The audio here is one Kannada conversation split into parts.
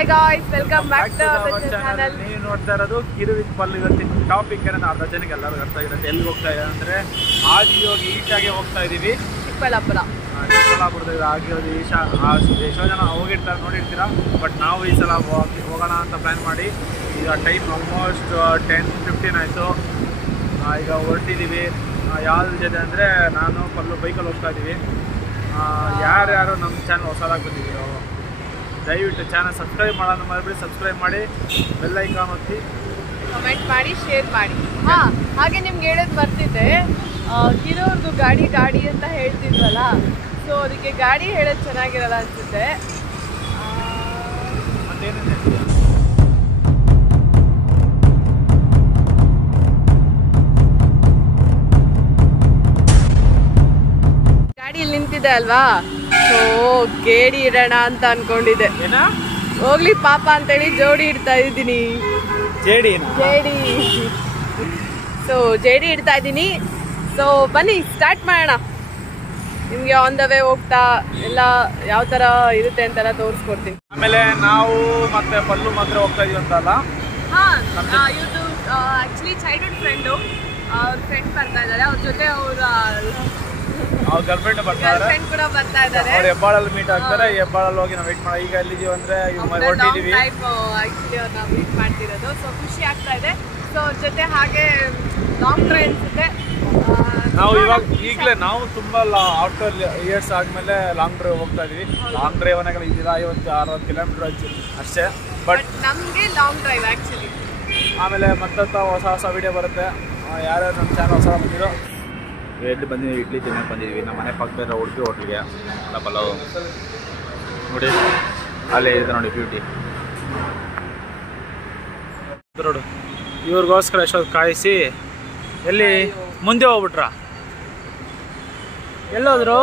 Hi guys, welcome back to our channel. ನೀವು ನೋಡ್ತಾ ಇರೋದು ಕಿರು ವಿತ್ ಪಲ್ಲು. ಇವತ್ತಿನ ಟಾಪಿಕ್ ಏನಂದ್ರೆ ಅರ್ಧ ಜನಕ್ಕೆ ಎಲ್ಲರಿಗೂ ಅರ್ಥ ಆಗಿರುತ್ತೆ. ಎಲ್ಲಿ ಹೋಗ್ತಾ ಇದೆ ಅಂದರೆ ಆದಿಯೋಗಿ ಈಶಾಗೆ ಹೋಗ್ತಾ ಇದ್ದೀವಿ. ಚಿಕ್ಕಬಳ್ಳಾಪುರದಲ್ಲಿ ಆದಿಯೋಗಿ ಈಶಾ ಎಷ್ಟೋ ಜನ ಹೋಗಿರ್ತಾರೆ, ನೋಡಿರ್ತೀರ. ಬಟ್ ನಾವು ಈ ಸಲ ಹೋಗೋಣ ಅಂತ ಪ್ಲ್ಯಾನ್ ಮಾಡಿ ಈಗ ಟೈಮ್ ಆಲ್ಮೋಸ್ಟ್ 10:15 ಆಯಿತು. ಈಗ ಹೊರಟಿದ್ದೀವಿ. ಯಾವ್ದ್ರ ಜೊತೆ ಅಂದರೆ ನಾನು ಪಲ್ಲು ಬೈಕಲ್ಲಿ ಹೋಗ್ತಾ ಇದ್ದೀವಿ. ಯಾರ್ಯಾರು ನಮ್ಮ ಚಾನಲ್ ಹೊಸದಾಗಿ ಬಂದಿದ್ದೀರೋ ದಯವಿಟ್ಟು ಚಾನಲ್ ಸಬ್ಸ್ಕ್ರೈಬ್ ಮಾಡೋಣ ಮರಿಬೇಡಿ. ಸಬ್ಸ್ಕ್ರೈಬ್ ಮಾಡಿ, ಬೆಲ್ ಐಕಾನ್ ಒತ್ತಿ, ಕಮೆಂಟ್ ಮಾಡಿ, ಶೇರ್ ಮಾಡಿ. ಹಾಗೆ ನಿಮ್ಗೆ ಹೇಳೋದು ಬರ್ತಿದ್ದೆ, ಕಿರೋರ್ದು ಗಾಡಿ ಅಂತ ಹೇಳ್ತಿದ್ವಲ್ಲ, ಸೊ ಅದಕ್ಕೆ ಗಾಡಿ ಹೇಳೋದು ಚೆನ್ನಾಗಿರಲ್ಲ ಅನ್ಸುತ್ತೆ. ಮತ್ತೇನಿದೆ ಗಾಡಿ ಇಲ್ಲಿ ನಿಂತಿದೆ ಅಲ್ವಾ, ಸೊ ಗೇಡಿ ಇಡೋಣ ಅಂತ ಅನ್ಕೊಂಡಿದ್ದೆ. ಹೋಗ್ಲಿ ಪಾಪ ಅಂತೇಳಿ ಜೋಡಿ ಇಡ್ತಾ ಇದ್ದೀನಿ. ಜೇಡಿ ಇಡ್ತಾ ಇದ್ದೀನಿ. ಸೊ ಬನ್ನಿ ಸ್ಟಾರ್ಟ್ ಮಾಡೋಣ. ನಿಮ್ಗೆ ಆನ್ ದ ವೇ ಹೋಗ್ತಾ ಎಲ್ಲ ಯಾವ ತರ ಇರುತ್ತೆ ಅಂತೆಲ್ಲ ತೋರಿಸ್ಕೊಡ್ತೀನಿ. ಆಮೇಲೆ ನಾವು ಮತ್ತೆ ಪಲ್ಲು ಮಾತ್ರ ಹೋಗ್ತಾ ಇದೀವಿ ಅಂತಲ್ಲ. ಇವ್ರದ್ದು ಆಕ್ಚುಲಿ ಚೈಲ್ಡ್ಹುಡ್ ಫ್ರೆಂಡು, ಅವ್ರ ಫ್ರೆಂಡ್ ಬರ್ತಾ ಇದ್ದಾರೆ. ಅವ್ರ ಜೊತೆ ಅವ್ರ ಗರ್ಲ್ಫ್ರೆಂಡ್ ಕೂಡ ಬರ್ತಾ ಇದ್ದಾರೆ. ಅವ್ರು ಹೆಬ್ಬಾಳಲ್ಲಿ ಮೀಟ್ ಆಗ್ತಾರೆ. ಹೆಬ್ಬಾಳಲ್ಲಿ ಹೋಗಿ ನಾವು ವೇಟ್ ಮಾಡಿ ಈಗ ಎಲ್ಲಿದ್ದೀವಿ ಅಂದ್ರೆ ಹೊರಟಿದ್ದೀವಿ. ಆಕ್ಚುಲಿ ಅವ್ರನ್ನ ಮೀಟ್ ಮಾಡ್ತಿರೋದು. ಸೊ ಖುಷಿ ಆಗ್ತಾ ಇದೆ. ಸೊ ಅವ್ರ ಜೊತೆ ಹಾಗೆ ಲಾಂಗ್ ಡ್ರೈವ್ ಅನ್ಸುತ್ತೆ. ನಾವು ಈಗಲೇ ನಾವು ತುಂಬಾ ಆಫ್ಟರ್ ಇಯರ್ಸ್ ಆದ್ಮೇಲೆ ಲಾಂಗ್ ಡ್ರೈವ್ ಹೋಗ್ತಾ ಇದೀವಿ. ಲಾಂಗ್ ಡ್ರೈವ್ ಅನ್ನೋಲ್ಲ, ಇದಿಲ್ಲ 50-60 ಕಿಲೋಮೀಟರ್ ಅಷ್ಟೇ. ಬಟ್ ನಮಗೆ ಲಾಂಗ್ ಡ್ರೈವ್ ಆಕ್ಚುಲಿ. ಆಮೇಲೆ ಮತ್ತೊಂದು ಹೊಸ ವಿಡಿಯೋ ಬರುತ್ತೆ. ಯಾರ್ಯಾರು ನಮ್ಮ ಚಾನಲ್ ಹೊಸ ಬಂದಿರೋ ಎಲ್ಲಿ ಬಂದಿದ್ದೀವಿ, ಇಡ್ಲಿ ತಿನ್ನಕ್ಕೆ ಬಂದಿದ್ದೀವಿ. ನಮ್ಮ ಮನೆ ಪಕ್ಕದ ಉಡುಪಿ ಹೋಟ್ಲಿಗೆ ಪಲಾವ್ ನೋಡಿ, ಅಲ್ಲೇ ಇದೆ ನೋಡಿ ಬ್ಯೂಟಿ ರೋಡು. ಇವ್ರಿಗೋಸ್ಕರ ಎಷ್ಟೊತ್ತು ಕಾಯಿಸಿ ಎಲ್ಲಿ ಮುಂದೆ ಹೋಗ್ಬಿಟ್ರ, ಎಲ್ಲೋದ್ರು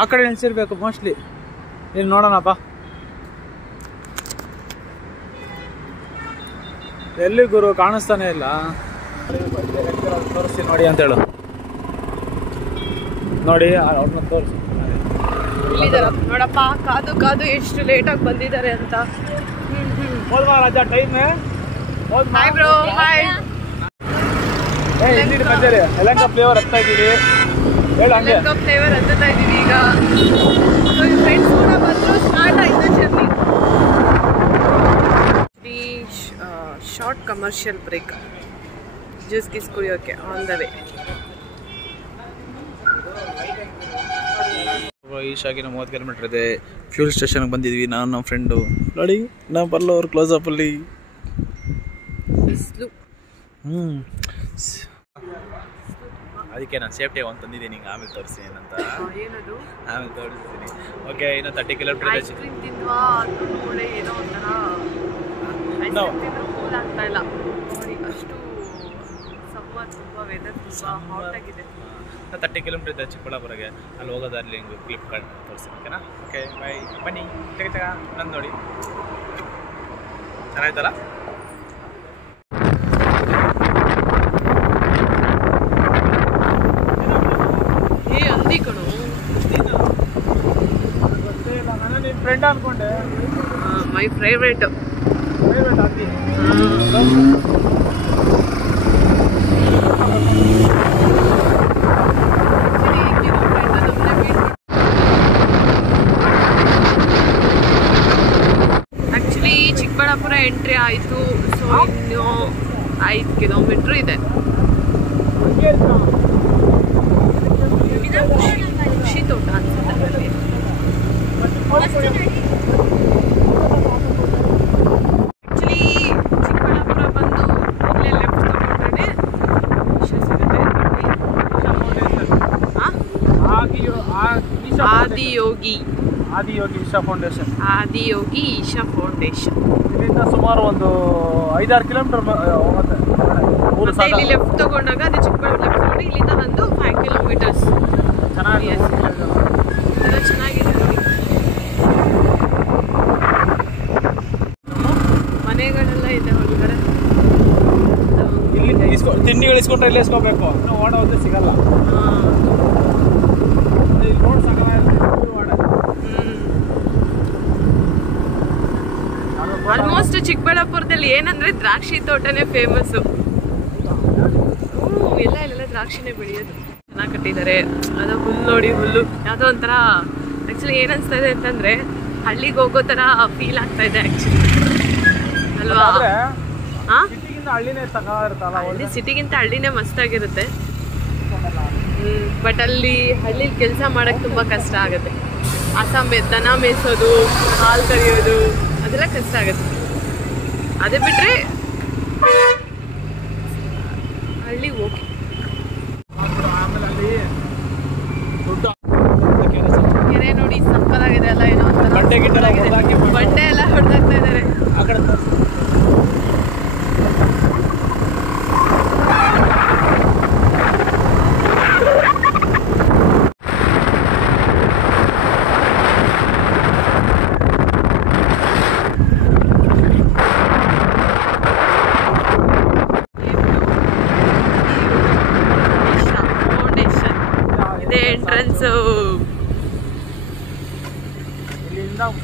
ಆ ಕಡೆ ನಿಲ್ಸಿರ್ಬೇಕು ಮೋಸ್ಟ್ಲಿ. ಇಲ್ಲಿ ನೋಡೋಣಪ್ಪ ಎಲ್ಲಿ ಗುರು ಕಾಣಿಸ್ತಾನೆ ಇಲ್ಲ. ತೋರಿಸ್ತೀನಿ ನೋಡಿ ಅಂತ ಹೇಳು. ನೋಡಿ ಅವ್ರನ್ನ ತೋರಿಸಿ ನೋಡಪ್ಪ, ಕಾದು ಎಷ್ಟು ಲೇಟಾಗಿ ಬಂದಿದ್ದಾರೆ ಅಂತ. ಹೋದ್ವಾ Raja time? Hi bro, hi. Yelahanka flavour ಹತ್ತಾ ಇದ್ದೀವಿ. ಯಲಹಂಕ ಫ್ಲೇವರ್ ಹತ್ತಾ ಇದ್ದೀವಿ ಈಗ. ಫ್ರೆಂಡ್ಸ್ ಕೂಡ ಬಂದ್ರು, ಸ್ಟಾರ್ಟ್ ಆಯ್ತು journey. Short commercial break, juice ಗೀಸ್ ಕುಡಿಯೋಕೆ ಆನ್ ದ ವೇ. ಈಶಾಗಿನ 30 ಕಿಲೋಮೀಟರ್ ಇದೆ. ಫ್ಯೂಲ್ ಸ್ಟೇಷನ್ಗೆ ಬಂದಿದ್ವಿ ನಾನು ನಮ್ಮ ಫ್ರೆಂಡು. ನೋಡಿ ನಾವು ಪಲ್ಲು ಅವ್ರು ಕ್ಲೋಸ್ ಅಪ್ಪಲ್ಲಿ. ಅದಕ್ಕೆ ನಾನು ಸೇಫ್ಟಿ ಒಂದು ತಂದಿದ್ದೀನಿ, ಹಿಂಗೆ ಆಮೇಲೆ ತೋರಿಸ್ತೀನಿ ಅಂತ. ಆಮೇಲೆ ತೋರಿಸ್ತೀನಿ. ಓಕೆ, ಇನ್ನು 30 ಕಿಲೋಮೀಟರ್ ಇದೆ. ಅಷ್ಟು ಸಮ್ಮರ್, ತುಂಬ ವೆದರ್ ತುಂಬ ಹಾಟ್ ಆಗಿದೆ. 30 ಕಿಲೋಮೀಟರ್ ಇದೆ ಚಿಕ್ಕಬಳ್ಳಾಪುರಗೆ. ಅಲ್ಲಿ ಹೋಗೋದಾರಲ್ಲಿ ಹಿಂಗೆ ಕ್ಲಿಪ್ ಕಾರ್ಡ್ ತೋರಿಸ್ತೀನಿ. ಓಕೆನಾ? Okay bye. ಬನ್ನಿ ತೆಗ ನಂದು ನೋಡಿ, ಚೆನ್ನಾಯ್ತಲ್ಲ? ಅಂದಿ ಕಣು, ಗೊತ್ತೇ ಇಲ್ಲ. ನಾನು ನಿನ್ನ ಫ್ರೆಂಡ್ ಅನ್ಕೊಂಡೆ. ಮೈ ಫೇವ್ರೇಟ್ ಅಂದಿ. ಆಕ್ಚುಲಿ ಚಿಕ್ಕಬಳ್ಳಾಪುರ ಎಂಟ್ರಿ ಆಯಿತು. ಸೊ ಇನ್ನು 5 ಕಿಲೋಮೀಟ್ರ್ ಇದೆ. ಖುಷಿ ತೋಟ ಅನ್ಸುತ್ತೆ. ಆಕ್ಚುಲಿ ಚಿಕ್ಕಬಳ್ಳಾಪುರ ಬಂದು ಇಲ್ಲೇ ಲೆಫ್ಟ್ ತಗೊಂಡ್ರೆ ಇಶಾ ಸಿಗುತ್ತೆ. ಆದಿಯೋಗಿ ಇಶಾ ಫೌಂಡೇಶನ್. ಆದಿಯೋಗಿ ಇಶಾ ಫೌಂಡೇಶನ್. ಇಲ್ಲಿಂದ ಸುಮಾರು ಒಂದು 5-6 ಕಿಲೋಮೀಟರ್ ಹೋಗುತ್ತೆ. ಇಲ್ಲಿ ಲೆಫ್ಟ್ ತಗೊಂಡಾಗ ಅದು ಚಿಕ್ಕಬಳ್ಳಾಪುರ ಲೆಫ್ಟ್ ತಗೊಂಡು ಇಲ್ಲಿಂದ ಒಂದು 5 ಕಿಲೋಮೀಟರ್ಸ್. ಚೆನ್ನಾಗಿದೆ ನೋಡಿ. ಮನೆಗಳೆಲ್ಲ ಇದೆ ಹೊರಗಡೆ. ಇಲ್ಲಿ ತಿಂಡಿಗಳು ಇಸ್ಕೊಂಡ್ರೆ ಇಲ್ಲೇ ಇಸ್ಕೋಬೇಕು, ಓಡೋದ್ರೆ ಸಿಗಲ್ಲ. ರೋಡ್ ಸಾಕಾಗ ಆಲ್ಮೋಸ್ಟ್ ಚಿಕ್ಕಬಳ್ಳಾಪುರದಲ್ಲಿ ಏನಂದ್ರೆ ದ್ರಾಕ್ಷಿ ತೋಟನೇ ಫೇಮಸ್. ಇಲ್ಲೆಲ್ಲ ದ್ರಾಕ್ಷಿನೇ ಬೆಳೆಯೋದು. ಚೆನ್ನಾಗಿ ಕಟ್ಟಿದ್ದಾರೆ. ಅದು ಹುಲ್ಲು ನೋಡಿ, ಹುಲ್ಲು ಯಾವುದೋ ಒಂಥರ ಆ್ಯಕ್ಚುಲಿ ಏನನ್ಸ್ತಾ ಇದೆ ಅಂತಂದರೆ ಹಳ್ಳಿಗೆ ಹೋಗೋ ಥರ ಫೀಲ್ ಆಗ್ತಾ ಇದೆ ಆ್ಯಕ್ಚುಲಿ ಅಲ್ವಾ? ಹಾಂ, ಅಲ್ಲಿ ಸಿಟಿಗಿಂತ ಹಳ್ಳಿನೇ ಮಸ್ತಾಗಿರುತ್ತೆ. ಬಟ್ ಅಲ್ಲಿ ಹಳ್ಳಿಲಿ ಕೆಲಸ ಮಾಡೋಕ್ಕೆ ತುಂಬ ಕಷ್ಟ ಆಗುತ್ತೆ. ದನ ಮೇಯಿಸೋದು, ಹಾಲು ಕರಿಯೋದು ಅದೆಲ್ಲ ಕಷ್ಟ ಆಗುತ್ತೆ. ಅದೇ ಬಿಟ್ಟರೆ ಹಳ್ಳಿ ಓಕೆ. ಕೆರೆ ನೋಡಿ ಸಕ್ಕತ್ತಾಗಿದೆ ಅಲ್ಲ, ಏನೋ ಬಂಡೆ ಎಲ್ಲ ಹೊಡೆದಾಗ್ತಾ ಇದ್ದಾರೆ.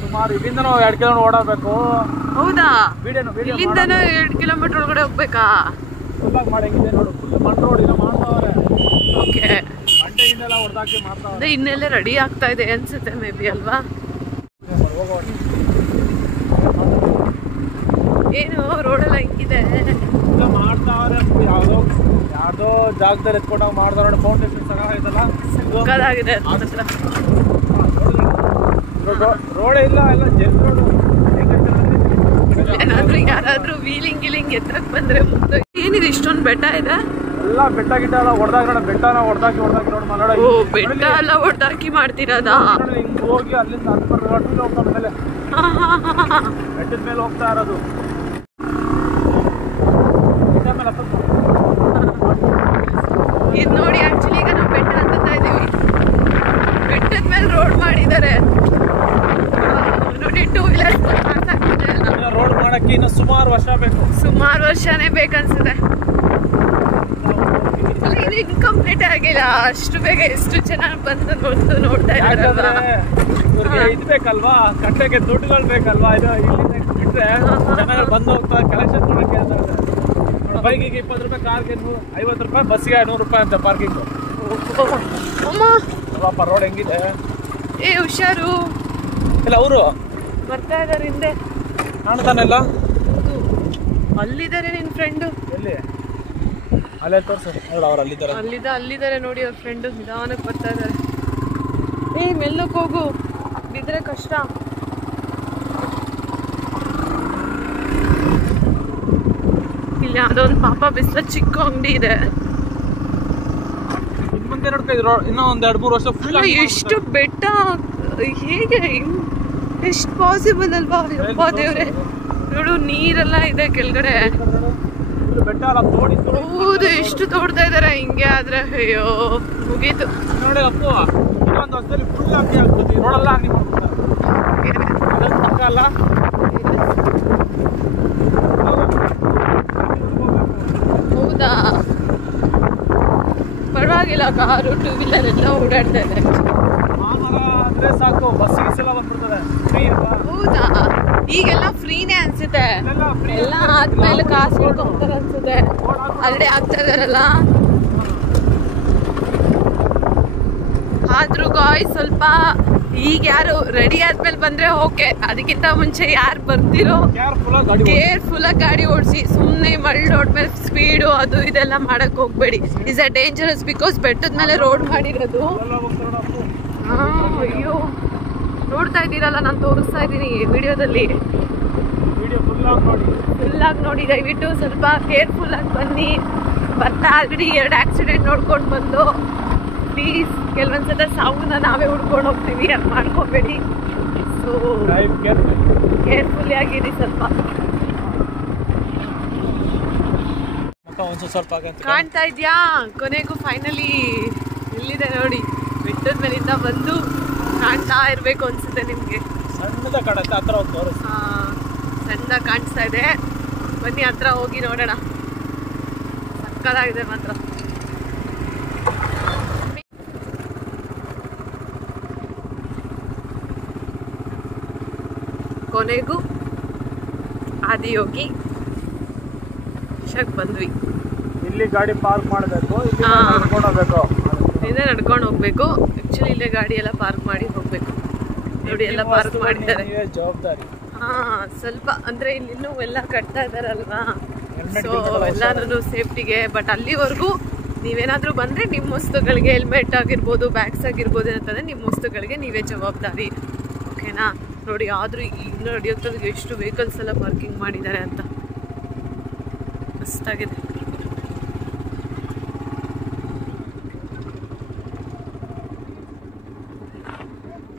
ಸುಮಾರು ಇಲ್ಲಿಂದ 2 ಕಿಲೋಮೀಟರ್ ಓಡಬೇಕು. ಹೌದಾ? ಇಲ್ಲಿಂದನೂ 2 ಕಿಲೋಮೀಟರ್ ಒಳಗಡೆ ಹೋಗ್ಬೇಕಾ? ಮಾಡಂಗಿದೆ ನೋಡು, ಫುಲ್ ಮಣ್ ರೋಡ್ ಏನೋ ಮಾಡ್ತಾವ್ರೆ. ಓಕೆ, ಮಂಡೆಯಿಂದೆಲ್ಲ ಹೊಡೆದಾಕಿ ಮಾಡ್ತಾವ್ರೆ. ಇನ್ನೆಲ್ಲ ರೆಡಿ ಆಗ್ತಾ ಇದೆ ಅನ್ಸುತ್ತೆ ಮೇ ಬಿ ಅಲ್ವಾ? ಏನು ರೋಡೆಲ್ಲ ಹಿಂಗಿದೆ ಮಾಡ್ತಾವ್ರೆ. ಯಾವ್ದೋ ಜಾಗದಲ್ಲಿ ಎತ್ಕೊಂಡಾಗ ಮಾಡ್ತಾರ ನೋಡಿ. ಫೌಂಡೇಶನ್ ಚೆನ್ನಾಗೈತಲ್ಲ, ಸಕ್ಕತ್ತಾಗಿದೆ. ರೋಡೇ ಇಲ್ಲ, ಎಲ್ಲ ಜೆಲ್ ರೋಡು. ಏನಾದ್ರೂ ಯಾರಾದ್ರೂ ವೀಲಿಂಗ್ ಗಿಲಿಂಗ್ ಎತ್ತಕ್ ಬಂದ್ರೆ ಮುಂದೆ ಏನಿದೆ ಇಷ್ಟೊಂದು ಬೆಟ್ಟ ಇದೆ? ಎಲ್ಲ ಬೆಟ್ಟ ಗಿಟ್ಟ ಎಲ್ಲ ಹೊಡೆದಾಗ ನೋಡ, ಬೆಟ್ಟನ ಹೊಡೆದಾಕಿ ನೋಡ್. ಓ, ಬೆಟ್ಟ ಎಲ್ಲ ಹೊಡೆದಾಕಿ ಮಾಡ್ತಿರೋದಾ? ಹಿಂಗ್ ಹೋಗಿ ಅಲ್ಲಿಂದ ಹೋಗ್ತಾ ಮೇಲೆ ಬೆಟ್ಟದ ಮೇಲೆ ಹೋಗ್ತಾ ಇರೋದು. ಇದು ನೋಡಿ, ಆಕ್ಚುಲಿ ಈಗ ನಾವು ಬೆಟ್ಟ ಹತ್ತುತ್ತಾ ಇದೀವಿ. ಬೆಟ್ಟದ ಮೇಲೆ ರೋಡ್ ಮಾಡಿದ್ದಾರೆ ನೋಡಿ. 2 ವೀಲರ್ಸ್ ರೋಡ್ ಮಾಡಕ್ಕೆ ಇನ್ನು ಸುಮಾರು ವರ್ಷನೇ ಬೇಕನ್ಸುತ್ತೆ. ಇದು ಇನ್ಕಂಪ್ಲೀಟ್ ಆಗಿಲ್ಲ. ಅಷ್ಟು ಬೇಗ ಎಷ್ಟು ಜನ ಬಂದು ನೋಡ್ತಾ ಇದ್ದಾರೆ. ಇದು ಬೇಕಲ್ವಾ, ಕಟ್ಟಕ್ಕೆ ದುಡ್ಡುಗಳು ಬೇಕಲ್ವಾ? ಇದು ಇಲ್ಲಿಂದ ಬಿಟ್ರೆ ಜನಗಳು ಬಂದು ಹೋಗ್ತಾರೆ, ಕಲೆಕ್ಷನ್ ಮಾಡಕ್ಕೆ ಅಂತ. ಬೈಕಿಗೆ 20 ರೂಪಾಯಿ, ಕಾರ್ಗೆ 50 ರೂಪಾಯಿ, ಬಸ್ಸಿಗೆ 100 ರೂಪಾಯಿ ಅಂತ ಪಾರ್ಕಿಂಗ್. ಪಾಪ ರೋಡ್ ಹೆಂಗಿದೆ. ಏ ಹುಷಾರು, ಇಲ್ಲ ಅವರು ಬರ್ತಾ ಇದಾರೆ ಹಿಂದೆ. ಕಾಣ್ತಾನೆಲ್ಲ. ಅಲ್ಲಿದ್ದಾರೆ ನಿನ್ ಫ್ರೆಂಡು. ಎಲ್ಲಿ? ಅಲ್ಲೇ ತೋರ್ಸು. ಅವ್ರು ಅಲ್ಲಿದ್ದಾರೆ ನೋಡಿ, ಅವ್ರ ಫ್ರೆಂಡು ನಿಧಾನಕ್ಕೆ ಬರ್ತಾ ಇದ್ದಾರೆ. ಏ ಮೆಲ್ಲಕ್ಕೆ ಹೋಗು, ಬಿದ್ರೆ ಕಷ್ಟ. ಇಲ್ಲಿ ಯಾವುದೋ ಒಂದು ಪಾಪ ಬಿಸ್ಲ ಚಿಕ್ಕ ಅಂಗಡಿ ಇದೆ. ಇನ್ನೂ 1-2-3 ವರ್ಷ ಎಷ್ಟು ಬೆಟ್ಟ, ಹೇಗೆ ಎಷ್ಟು ಪಾಸಿಬಲ್ ಅಲ್ವಾ? ಯಪ್ಪಾ ದೇವ್ರೆ, ನೋಡು ನೀರೆಲ್ಲ ಇದೆ ಕೆಳಗಡೆ. ಹೌದು, ಎಷ್ಟು ತೋಡ್ತಾ ಇದಾರೆ. ಹಿಂಗೆ ಆದ್ರೆ ಅಯ್ಯೋ ಮುಗೀತು ನೋಡಿ. ಅಪ್ಪು ಇನ್ನೊಂದು ವರ್ಷದಲ್ಲಿ ಫುಲ್ ಹಾಕಿ ಆಗ್ಬೋದು. ನೋಡಲ್ಲ ಅಲ್ಲ, ಹೌದಾ? ಪರವಾಗಿಲ್ಲ, ಕಾರು 2 ವೀಲರ್ ಎಲ್ಲ ಓಡಾಡ್ತಾ ಇದೆ. ಅಂದ್ರೆ ಸಾಕು, ಬಸ್ಸಿಗೆ ಎಲ್ಲ ಬಂದ್ಬಿಡ್ತದೆ. ಹೌದಾ? ಈಗೆಲ್ಲ ಫ್ರೀನೇ ಅನ್ಸುತ್ತೆ. ಎಲ್ಲ ಆದ್ಮೇಲೆ ಕಾಸು ಕೊಡ್ಕೊಂತಾರೆ ಅನ್ಸುತ್ತೆ. ಆಲ್ರೆಡಿ ಆಗ್ತಾ ಇದಾರಲ್ಲ. ಆದ್ರೂ ಗಾಯ್ಸ್ ಸ್ವಲ್ಪ ಈಗ ಯಾರು ರೆಡಿ ಆದ್ಮೇಲೆ ಬಂದ್ರೆ ಓಕೆ. ಅದಕ್ಕಿಂತ ಮುಂಚೆ ಯಾರು ಬರ್ತಿರೋ ಕೇರ್ಫುಲ್ ಆಗಿ ಗಾಡಿ ಓಡಿಸಿ. ಸುಮ್ಮನೆ ಮಳ್ಳೋಡ್ಮೇಲೆ ಸ್ಪೀಡು ಅದು ಇದೆಲ್ಲ ಮಾಡಕ್ ಹೋಗ್ಬೇಡಿ. ಇಸ್ ಅ ಡೇಂಜರಸ್ ಬಿಕಾಸ್ ಬೆಟ್ಟದ ಮೇಲೆ ರೋಡ್ ಮಾಡಿರೋದು. ಅಯ್ಯೋ, ನೋಡ್ತಾ ಇದ್ದೀರಲ್ಲ, ನಾನು ತೋರಿಸ್ತಾ ಇದ್ದೀನಿ ವಿಡಿಯೋದಲ್ಲಿ. ಫುಲ್ ಆಗಿ ನೋಡಿ. ದಯವಿಟ್ಟು ಸ್ವಲ್ಪ ಕೇರ್ಫುಲ್ ಆಗಿ ಬನ್ನಿ. ಬರ್ತಾ ಆಲ್ರೆಡಿ 2 ಆಕ್ಸಿಡೆಂಟ್ ನೋಡ್ಕೊಂಡು ಬಂದು ಪ್ಲೀಸ್. ಕೆಲವೊಂದ್ಸಲ ಸಾವನ್ನ ನಾವೇ ಹುಡ್ಕೊಂಡು ಹೋಗ್ತೀವಿ, ಅದು ಮಾಡ್ಕೋಬೇಡಿ. ಸೊ ಕೇರ್ಫುಲ್ ಆಗಿರಿ ಸ್ವಲ್ಪ. ಕಾಣ್ತಾ ಇದ್ಯಾ? ಕೊನೆಗೂ ಫೈನಲಿ ಇಲ್ಲಿದೆ ನೋಡಿ. ಬೆಟ್ಟದ ಮೇಲಿಂದ ಬಂದು ಕಾಣ್ತಾ ಇರ್ಬೇಕು ಅನ್ಸುತ್ತೆ ನಿಮ್ಗೆ. ಸಣ್ಣ ಕಾಣಿಸ್ತಾ ಇದೆ. ಬನ್ನಿ ಹತ್ರ ಹೋಗಿ ನೋಡೋಣ. ಸಕ್ಕತ್ತಾಗಿದೆ ಮಾತ್ರ. ಕೊನೆಗೂ ಆದಿಯೋಗಿ ಇಶಾಗ್ ಬಂದ್ವಿ. ಇಲ್ಲಿ ಗಾಡಿ ಪಾರ್ಕ್ ಮಾಡಬೇಕು, ಇಲ್ಲೇ ನಡ್ಕೊಂಡು ಹೋಗ್ಬೇಕು. ಆಕ್ಚುಲಿ ಇಲ್ಲೇ ಗಾಡಿ ಎಲ್ಲ ಪಾರ್ಕ್ ಮಾಡಿ ಹೋಗ್ಬೇಕು. ನೋಡಿ ಎಲ್ಲ ಪಾರ್ಕ್ ಮಾಡಿದ್ದಾರೆ. ಜವಾಬ್ದಾರಿ. ಹಾ, ಸ್ವಲ್ಪ ಅಂದ್ರೆ ಇಲ್ಲಿ ಇನ್ನೂ ಎಲ್ಲ ಕಟ್ತಾ ಇದಾರಲ್ವಾ, ಸೊ ಎಲ್ಲಾನು ಸೇಫ್ಟಿಗೆ. ಬಟ್ ಅಲ್ಲಿವರೆಗೂ ನೀವೇನಾದ್ರೂ ಬಂದ್ರೆ ನಿಮ್ಮ ವಸ್ತುಗಳಿಗೆ ಹೆಲ್ಮೆಟ್ ಆಗಿರ್ಬೋದು, ಬ್ಯಾಗ್ಸ್ ಆಗಿರ್ಬೋದು ಅಂತಂದ್ರೆ ನಿಮ್ಮ ವಸ್ತುಗಳಿಗೆ ನೀವೇ ಜವಾಬ್ದಾರಿ. ಓಕೆನಾ? ನೋಡಿ ಆದ್ರೂ ಇನ್ನು ನಡೆಯೋದ್ರಲ್ಲಿ ಎಷ್ಟು ವೆಹಿಕಲ್ಸ್ ಎಲ್ಲ ಪಾರ್ಕಿಂಗ್ ಮಾಡಿದ್ದಾರೆ ಅಂತ ಮಸ್ತಾಗಿದೆ.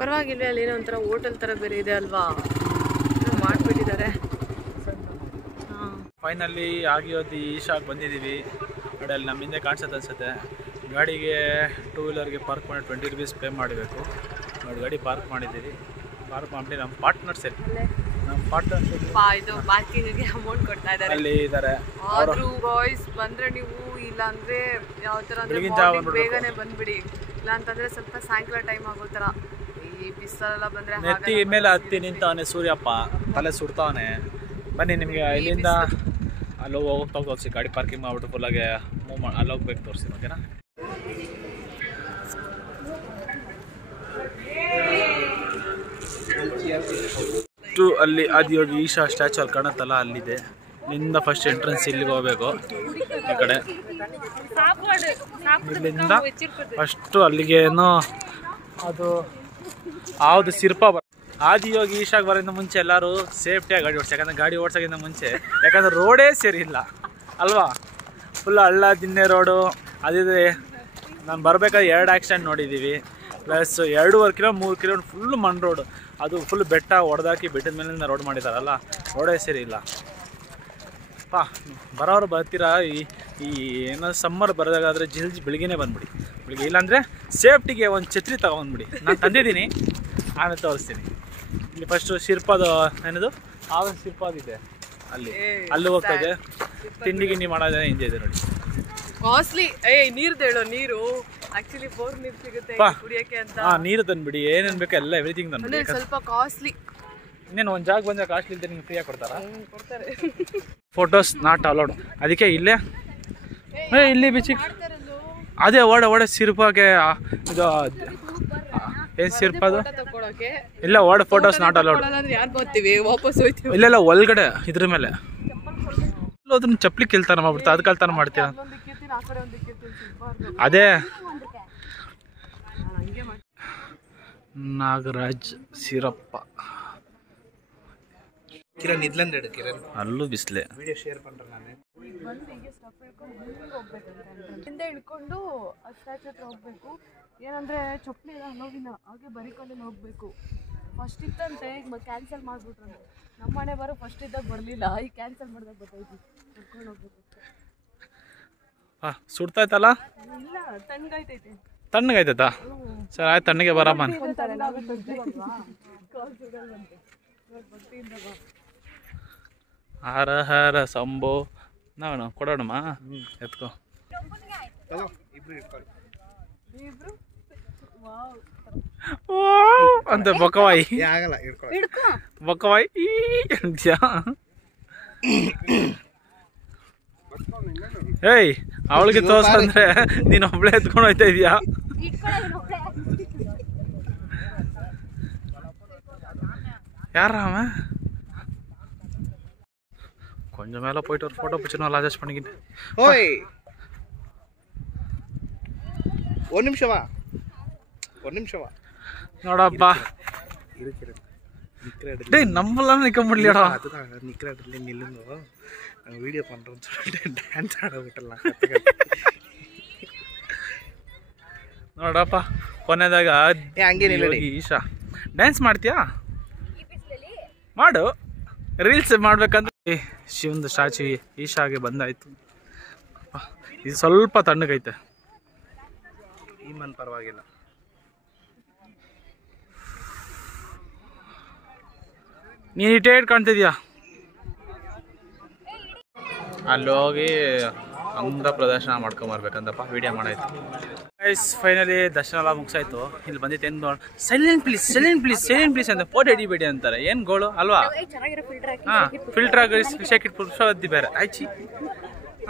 ಪರವಾಗಿಲ್ಲ, ಅಲ್ಲಿ ಏನೋ ಒಂಥರ ಹೋಟೆಲ್ ತರ ಬೇರೆ ಇದೆ ಅಲ್ವಾ, ಮಾಡ್ಬಿಟ್ಟಿದ್ದಾರೆ. ಫೈನಲಿ ಆಗಿಯೋದು ಈಶಾಗ್ ಬಂದಿದ್ದೀವಿ. ನೋಡಿ ಅಲ್ಲಿ ನಮ್ಮ ಹಿಂದೆ ಕಾಣಿಸುತ್ತೆ ಅನ್ಸುತ್ತೆ. ಗಾಡಿಗೆ 2 ವೀಲರ್ಗೆ ಪಾರ್ಕ್ ಮಾಡಿ 20 ರೂಪೀಸ್ ಪೇ ಮಾಡಬೇಕು. ನೋಡಿ ಗಾಡಿ ಪಾರ್ಕ್ ಮಾಡಿದ್ದೀವಿ. ಪಾರ್ಕ್ ಮಾಡಿ ನಮ್ಮ ಪಾರ್ಟ್ನರ್ಸ್ ಇದು ಪಾರ್ಕಿಂಗ್ಗೆ ಅಮೌಂಟ್ ಕೊಡ್ತಾ ಇದ್ದಾರೆ. ಅಲ್ಲಿ ಇದ್ದಾರೆ. ಆದ್ರೂ ಬಾಯ್ಸ್ ಬಂದ್ರೆ ನೀವು, ಇಲ್ಲ ಅಂದ್ರೆ ಯಾವ ತರ ಅಂದ್ರೆ ಬೇಗನೆ ಬಂದ್ಬಿಡಿ, ಇಲ್ಲ ಅಂತಂದ್ರೆ ಸ್ವಲ್ಪ ಸಾಯಂಕಾಲ ಟೈಮ್ ಆಗೋ ತರ. ಈ ಬಿಸಿಲೆಲ್ಲ ಬಂದ್ರೆ ನೆತ್ತಿ ಮೇಲೆ ಹತ್ತಿ ನಿಂತವನೆ ಸೂರ್ಯಪ್ಪ, ತಲೆ ಸುಡ್ತಾವನೆ. ಬನ್ನಿ ನಿಮಗೆ ಇಲ್ಲಿಂದ ಅಲ್ಲಿ ಹೋಗ್ತಾ ತೋರಿಸಿ. ಗಾಡಿ ಪಾರ್ಕಿಂಗ್ ಮಾಡ್ಬಿಟ್ಟು ಫುಲ್ಲಾಗೆ ಅಲ್ಲಿ ಹೋಗ್ಬೇಕು ತೋರಿಸಿ. ಓಕೆನಾ? ಅಲ್ಲಿ ಆದಿಯೋಗಿ ಈಶಾ ಸ್ಟ್ಯಾಚು ಅಲ್ಲಿ ಕಾಣುತ್ತಲ್ಲ, ಅಲ್ಲಿದೆ. ಇಲ್ಲಿಂದ ಫಸ್ಟ್ ಎಂಟ್ರೆನ್ಸ್ ಇಲ್ಲಿಗೆ ಹೋಗ್ಬೇಕು. ಈ ಕಡೆ ಇಲ್ಲಿಂದ ಫಸ್ಟು ಅಲ್ಲಿಗೆ ಏನೋ ಅದು ಯಾವುದು ಸಿರ್ಪ. ಆದಿಯೋಗಿ ಈಶಾಗ್ ಬರೋದಿಂದ ಮುಂಚೆ ಎಲ್ಲರೂ ಸೇಫ್ಟಿಯಾಗಿ ಗಾಡಿ ಓಡಿಸಿ. ಯಾಕಂದರೆ ಗಾಡಿ ಓಡಿಸೋಕ್ಕಿಂತ ಮುಂಚೆ, ಯಾಕಂದರೆ ರೋಡೇ ಸರಿ ಇಲ್ಲ ಅಲ್ವಾ, ಫುಲ್ ಹಳ್ಳ ದಿನ್ನೆ ರೋಡು. ಅದಿದೆ, ನಾನು ಬರಬೇಕಾದ್ರೆ 2 ಆಕ್ಸಿಡೆಂಟ್ ನೋಡಿದ್ದೀವಿ. ಪ್ಲಸ್ 2.5 ಕಿಲೋ 3 ಕಿಲೋಮೀಟರ್ ಫುಲ್ ಮಣ್ಣು ರೋಡು. ಅದು ಫುಲ್ ಬೆಟ್ಟ ಹೊಡೆದಾಕಿ ಬೆಟ್ಟದ ಮೇಲಿಂದ ರೋಡ್ ಮಾಡಿದಾರಲ್ಲ, ರೋಡೇ ಸರಿ ಇಲ್ಲ. ಬರೋರು ಬರ್ತೀರಾ, ಈ ಏನೋ ಸಮ್ಮರ್ ಬರೋದಾಗಾದರೆ ಬೆಳಿಗ್ಗೆನೇ ಬಂದ್ಬಿಡಿ. ಬೆಳಿಗ್ಗೆ ಇಲ್ಲಾಂದರೆ ಸೇಫ್ಟಿಗೆ ಒಂದು ಛತ್ರಿ ತಗೊಂಡ್ಬಿಡಿ. ನಾನು ತಂದಿದ್ದೀನಿ, ಆಮೇಲೆ ತೋರಿಸ್ತೀನಿ. ಇಲ್ಲಿ ಫಸ್ಟು ಶಿರ್ಪದು ಏನದು ಶಿರ್ಪದಿದೆ, ಅಲ್ಲಿ ಹೋಗ್ತಾ ಇದೆ. ತಿಂಡಿ ಗಿಂಡಿ ಮಾಡೋದೇ ಹಿಂದೆ ಇದೆ ನೋಡಿ. ಕಾಸ್ಟ್ಲಿ. ನೀರು ಆಕ್ಚುಲಿ ಬೋರ್ ನೀರು ಸಿಗುತ್ತೆ ಕುಡಿಯೋಕೆ ಅಂತ. ನೀರು ತಂದ್ಬಿಡಿ, ಏನೇನು ಬೇಕು ಎಲ್ಲ ಎವ್ರಿಥಿಂಗ್ ತಂದ್ಬಿಡಿ. ಸ್ವಲ್ಪ ಕಾಸ್ಟ್ಲಿ. ಇನ್ನೇನು ಒಂದು ಜಾಗ ಬಂದರೆ ಕಾಸ್ಟ್ಲಿ ಇದ್ದರೆ ನಿಮ್ಗೆ ಫ್ರೀಯಾಗಿ ಕೊಡ್ತಾರೆ. Photos not allowed. ಅದಕ್ಕೆ ಇಲ್ಲೇ ಇಲ್ಲಿ ಬಿಚ್ಚಿ ಅದೇ ಓಡೆ ಸಿರ್ಪಾಗೆ ಇದು ಏನು ಸಿರ್ಪದು ಇಲ್ಲ, ಓಡೆ ಫೋಟೋಸ್ ನಾಟ್ ಅಲೌಡ್. ಇಲ್ಲೆಲ್ಲ ಒಳಗಡೆ ಇದ್ರ ಮೇಲೆ ಅದನ್ನ ಚಪ್ಪಲಿ ಕಿಲ್ತಾನ ಮಾಡ್ಬಿಡ್ತಾ, ಅದು ಕಲ್ತಾನ ಮಾಡ್ತೀರ. ಅದೇ ನಾಗರಾಜ್ ಸಿರಪ್ಪ ಅಲ್ಲೂ ಬಿಸ್ಲೆ. ಹಿಂದೆ ಇಳ್ಕೊಂಡು ಸ್ಟ್ಯಾಚು ಹತ್ರ ಹೋಗ್ಬೇಕು. ಏನಂದ್ರೆ ಚಪ್ಪಲಿ ನೋವಿನ ಹಾಗೆ ಬರಿಕಲ್ಲಲ್ಲಿ ಹೋಗ್ಬೇಕು. ಫಸ್ಟ್ ಇತ್ತಂತೆ, ಈಗ ಕ್ಯಾನ್ಸಲ್ ಮಾಡ್ಬಿಟ್ರಂತೆ. ನಮ್ಮ ಮನೆ ಬರೋ ಫಸ್ಟ್ ಇದ್ದಾಗ ಬರಲಿಲ್ಲ, ಈಗ ಕ್ಯಾನ್ಸಲ್ ಮಾಡಿದಾಗ ಗೊತ್ತಾಯ್ತು. ಕರ್ಕೊಂಡು ಹೋಗ್ಬೇಕು. ಸುಡ್ತಾಯ್ತಲ್ಲ? ಇಲ್ಲ, ತಣ್ಣಗಾಯ್ತೈತೆ. ತಣ್ಣಗಾಯ್ತೈತಾ? ಸರ್ ಆಯ್ತು, ತಣ್ಣಗೆ ಬರಮ್ಮ. ಹರ ಹರ ಸಂಭೋ ನಾವು ಕೊಡೋಣಮ್ಮ, ಎತ್ಕೋ ಅಂತ ಬೊಕ್ಕವಾಯಿ ಬೊಕ್ಕವಾಯಿ ಅಂತ್ಯಾ. ಏಯ್, ಅವಳಿಗೆ ತೋರ್ಸಂದ್ರೆ ನೀನು ಒಬ್ಳೆ ಎತ್ಕೊಂಡು ಹೋಯ್ತಾ ಇದೀಯಾ? யாரா அவன்? கொஞ்சம் மேலே போயிட்டு ஒரு ஃபோட்டோ பிடிச்சிடும், அட்ஜஸ்ட் பண்ணிக்கிட்டு. ஓய், ஒரு நிமிஷம் வா. ನೋಡಪ್ಪ, டேய் நம்மளால நிக்க முடியலடா. அதுதான் நிக்கிற இடத்துல நில்லுங்க, வீடியோ பண்றோம்னு சொல்லிட்டு டான்ஸ் ஆட விட்டுறலாம். ನೋಡಪ್ಪ, ಕೊನೆದಾಗ ಹಂಗೆ ನಿಲ್ಲಿ. ಈಶಾ ಡ್ಯಾನ್ಸ್ ಮಾಡ್ತೀಯಾ? ಮಾಡು, ರೀಲ್ಸ್ ಮಾಡ್ಬೇಕಂದ್ರೆ. ಶಿವಂದು ಸ್ಟ್ಯಾಚು ಈಶಾಗೆ ಬಂದಾಯ್ತು. ಇದು ಸ್ವಲ್ಪ ತಣ್ಣಗೈತೆ, ಈ ಮನ್ ಪರವಾಗಿಲ್ಲ. ನೀನು ಇಟೇಟ್ ಕಾಣ್ತಿದ್ಯಾ? ಅಲ್ಲಿ ಹೋಗಿ ಅಂಗ ಪ್ರದರ್ಶನ ಮಾಡ್ಕೊಂಬರ್ಬೇಕಂತಪ್ಪ, ವಿಡಿಯೋ ಮಾಡಾಯ್ತು. ಗೈಸ್ ಫೈನಲಿ ದರ್ಶನ ಎಲ್ಲ ಮುಗಿಸಾಯ್ತು. ಇಲ್ಲಿ ಬಂದಿತ್ತು ಏನು ನೋಡಿ ಸೈಲೆಂಟ್ ಪ್ಲೀಸ್ ಅಂತ ಫೋಟೋ ಹಿಡಿಬೇಡಿ ಅಂತಾರೆ. ಏನು ಗೋಳು ಅಲ್ವಾ? ಹಾಂ ಫಿಲ್ಟರ್ ಆಗಿ ಶೇಕಿಟ್ ಪುರುಷವದ್ದಿ ಬೇರೆ ಆಯ್ಚಿ.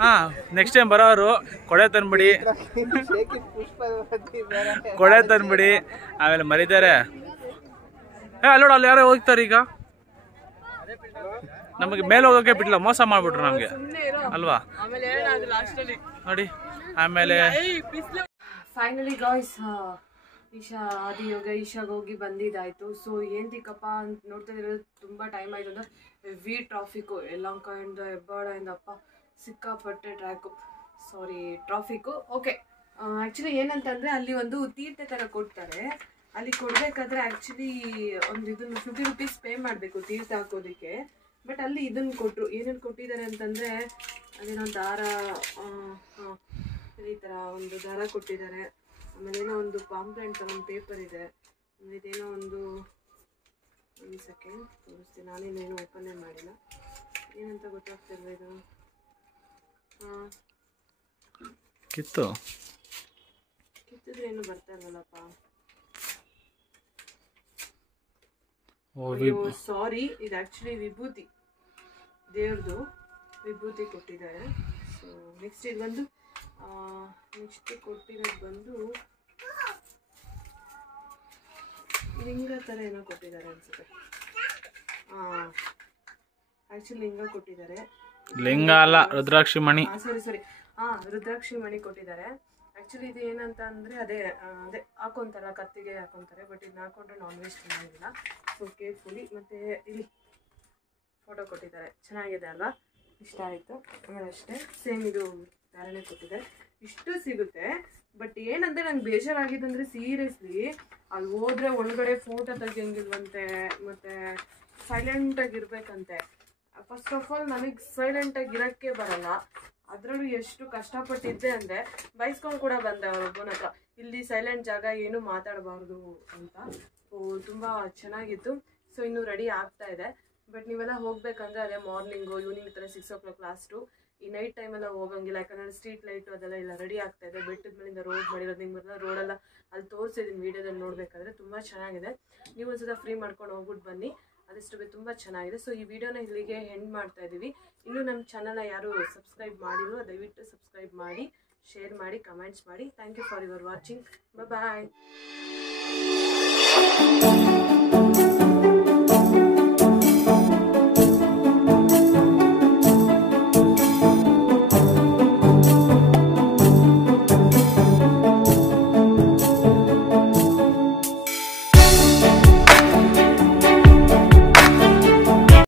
ಹಾಂ ನೆಕ್ಸ್ಟ್ ಟೈಮ್ ಬರೋರು ಕೊಡೆ ತಂದ್ಬಿಡಿ ಆಮೇಲೆ ಮರಿತಾರೆ. ಅಲ್ಲೋಡು ಅಲ್ಲಿ ಯಾರೋ ಹೋಗ್ತಾರೆ ಈಗ. ನಮಗೆ ಮೇಲೆ ಹೋಗೋಕೆ ಬಿಟ್ಟಿಲ್ಲ, ಮೋಸ ಮಾಡ್ಬಿಟ್ರು ನಮಗೆ ಅಲ್ವಾ ನೋಡಿ. ಆಮೇಲೆ ಫೈನಲಿ ಗಾಯ್ಸ್ ಈಶಾಗೆ ಹೋಗಿ ಬಂದಿದ್ದಾಯ್ತು. ಸೊ ಏಂತಿಕಪ್ಪ ಅಂತ ನೋಡ್ತಾ ಇರೋದು ತುಂಬ ಟೈಮ್ ಆಯ್ತು ಅಂದ್ರೆ ಹೆವಿ ಟ್ರಾಫಿಕ್ಕು ಯಲಹಂಕದಿಂದ ಹೆಬ್ಬಾಳದಿಂದ ಅಪ್ಪ ಸಿಕ್ಕಾಪಟ್ಟೆ ಟ್ರಾಫಿಕ್ಕು. ಓಕೆ ಆ್ಯಕ್ಚುಲಿ ಏನಂತಂದರೆ ಅಲ್ಲಿ ಒಂದು ತೀರ್ಥ ಥರ ಕೊಡ್ತಾರೆ. ಅಲ್ಲಿ ಕೊಡಬೇಕಾದ್ರೆ ಆ್ಯಕ್ಚುಲಿ ಒಂದು ಇದನ್ನು 50 ರೂಪೀಸ್ ಪೇ ಮಾಡಬೇಕು ತೀರ್ಥ ಹಾಕೋದಕ್ಕೆ. ಬಟ್ ಅಲ್ಲಿ ಇದನ್ನು ಕೊಟ್ಟರು. ಏನೇನು ಕೊಟ್ಟಿದ್ದಾರೆ ಅಂತಂದರೆ ಅದೇನೋ ದಾರ, ಈ ಥರ ಒಂದು ದಾರ ಕೊಟ್ಟಿದ್ದಾರೆ. ಆಮೇಲೆ ಏನೋ ಒಂದು ಪಾಂಪ್ಲೆಂಟ್ ಥರ ಒಂದು ಪೇಪರ್ ಇದೆ. ಆಮೇಲೆ ಇದೇನೋ ಒಂದು ಸೆಕೆಂಡ್ ತೋರಿಸ್ತೀನಿ, ನಾನೇನೇನು ಓಪನ್ನೇ ಮಾಡಿಲ್ಲ. ಏನಂತ ಗೊತ್ತಾಗ್ತಿಲ್ವ ಇದು? ಕಿತ್ತಿದ್ರೆ ಏನು ಬರ್ತಾ ಇಲ್ವಲ್ಲಪ್ಪ. ಸಾರಿ, ಇದು ಆ್ಯಕ್ಚುಲಿ ವಿಭೂತಿ, ದೇವ್ರದ್ದು ವಿಭೂತಿ ಕೊಟ್ಟಿದ್ದಾರೆ. ಸೊ ನೆಕ್ಸ್ಟ್ ಇದು ಬಂದು ನೆಕ್ಸ್ಟ್ ಕೊಟ್ಟಿರೋದು ಬಂದು ಲಿಂಗ ಥರ ಏನೋ ಕೊಟ್ಟಿದ್ದಾರೆ ಅನ್ಸುತ್ತೆ. ಆ್ಯಕ್ಚುಲಿ ಲಿಂಗ ಕೊಟ್ಟಿದ್ದಾರೆ. ಲಿಂಗ ಅಲ್ಲ, ರುದ್ರಾಕ್ಷಿ ಮಣಿ. ಸರಿ ರುದ್ರಾಕ್ಷಿ ಮಣಿ ಕೊಟ್ಟಿದ್ದಾರೆ. ಆ್ಯಕ್ಚುಲಿ ಇದು ಏನಂತ ಅಂದರೆ ಅದೇ ಹಾಕೊತಾರೆ, ಕತ್ತಿಗೆ ಹಾಕೊತಾರೆ. ಬಟ್ ಇದನ್ನ ಹಾಕೊಂಡ್ರೆ ನಾನ್ ವೆಜ್ ಚೆನ್ನಾಗಿಲ್ಲ. So carefully. ಮತ್ತು ಇಲ್ಲಿ ಫೋಟೋ ಕೊಟ್ಟಿದ್ದಾರೆ, ಚೆನ್ನಾಗಿದೆ ಅಲ್ವಾ? ಇಷ್ಟ ಆಯಿತು. ಆಮೇಲೆ ಅಷ್ಟೇ ಸೇಮ್ ಇದು ಧಾರಣೆ ಕೊಟ್ಟಿದ್ದಾರೆ. ಇಷ್ಟು ಸಿಗುತ್ತೆ. ಬಟ್ ಏನಂದರೆ ನಂಗೆ ಬೇಜಾರಾಗಿದ್ದಂದರೆ ಸೀರಿಯಸ್ಲಿ ಅಲ್ಲಿ ಹೋದರೆ ಒಳಗಡೆ ಫೋಟೋ ತೆಗಿಯಂಗಿಲ್ವಂತೆ, ಮತ್ತು ಸೈಲೆಂಟಾಗಿರ್ಬೇಕಂತೆ. ಫಸ್ಟ್ ಆಫ್ ಆಲ್ ನನಗೆ ಸೈಲೆಂಟಾಗಿರೋಕ್ಕೆ ಬರಲ್ಲ. ಅದರಲ್ಲೂ ಎಷ್ಟು ಕಷ್ಟಪಟ್ಟಿದ್ದೆ ಅಂದರೆ ಬೈಸ್ಕೊಂಡು ಕೂಡ ಬಂದೆ ಅವರೊಬ್ಬನ ಹತ್ರ, ಇಲ್ಲಿ ಸೈಲೆಂಟ್ ಜಾಗ ಏನು ಮಾತಾಡಬಾರ್ದು ಅಂತ. ತುಂಬ ಚೆನ್ನಾಗಿತ್ತು. ಸೊ ಇನ್ನೂ ರೆಡಿ ಆಗ್ತಾ ಇದೆ. ಬಟ್ ನೀವೆಲ್ಲ ಹೋಗ್ಬೇಕಂದ್ರೆ ಅದೇ ಮಾರ್ನಿಂಗು ಈವ್ನಿಂಗ್ ಥರ 6 o'clock ಲಾಸ್ಟು. ಈ ನೈಟ್ ಟೈಮೆಲ್ಲ ಹೋಗಂಗಿಲ್ಲ, ಯಾಕಂದರೆ ಸ್ಟ್ರೀಟ್ ಲೈಟು ಅದೆಲ್ಲ ಇಲ್ಲ ರೆಡಿ ಆಗ್ತಾ ಇದೆ. ಬೆಟ್ಟದ ಮೇಲಿಂದ ರೋಡ್ ಮಾಡಿರೋದು, ನಿಮ್ಗೆಲ್ಲ ರೋಡೆಲ್ಲ ಅಲ್ಲಿ ತೋರಿಸಿದ್ದೀನಿ ವೀಡಿಯೋದಲ್ಲಿ ನೋಡಬೇಕಾದ್ರೆ. ತುಂಬ ಚೆನ್ನಾಗಿದೆ. ನೀವು ಒಂದ್ಸಲ ಫ್ರೀ ಮಾಡ್ಕೊಂಡು ಹೋಗ್ಬಿಟ್ಟು ಬನ್ನಿ, ಅದಷ್ಟು ತುಂಬ ಚೆನ್ನಾಗಿದೆ. ಸೊ ಈ ವಿಡಿಯೋನ ಇಲ್ಲಿಗೆ ಎಂಡ್ ಮಾಡ್ತಾ ಇದ್ದೀವಿ. ಇನ್ನೂ ನಮ್ಮ ಚಾನಲ್ನ ಯಾರು ಸಬ್ಸ್ಕ್ರೈಬ್ ಮಾಡಿರೋ ದಯವಿಟ್ಟು ಸಬ್ಸ್ಕ್ರೈಬ್ ಮಾಡಿ, ಶೇರ್ ಮಾಡಿ, ಕಮೆಂಟ್ಸ್ ಮಾಡಿ. Thank you for your watching. Bye.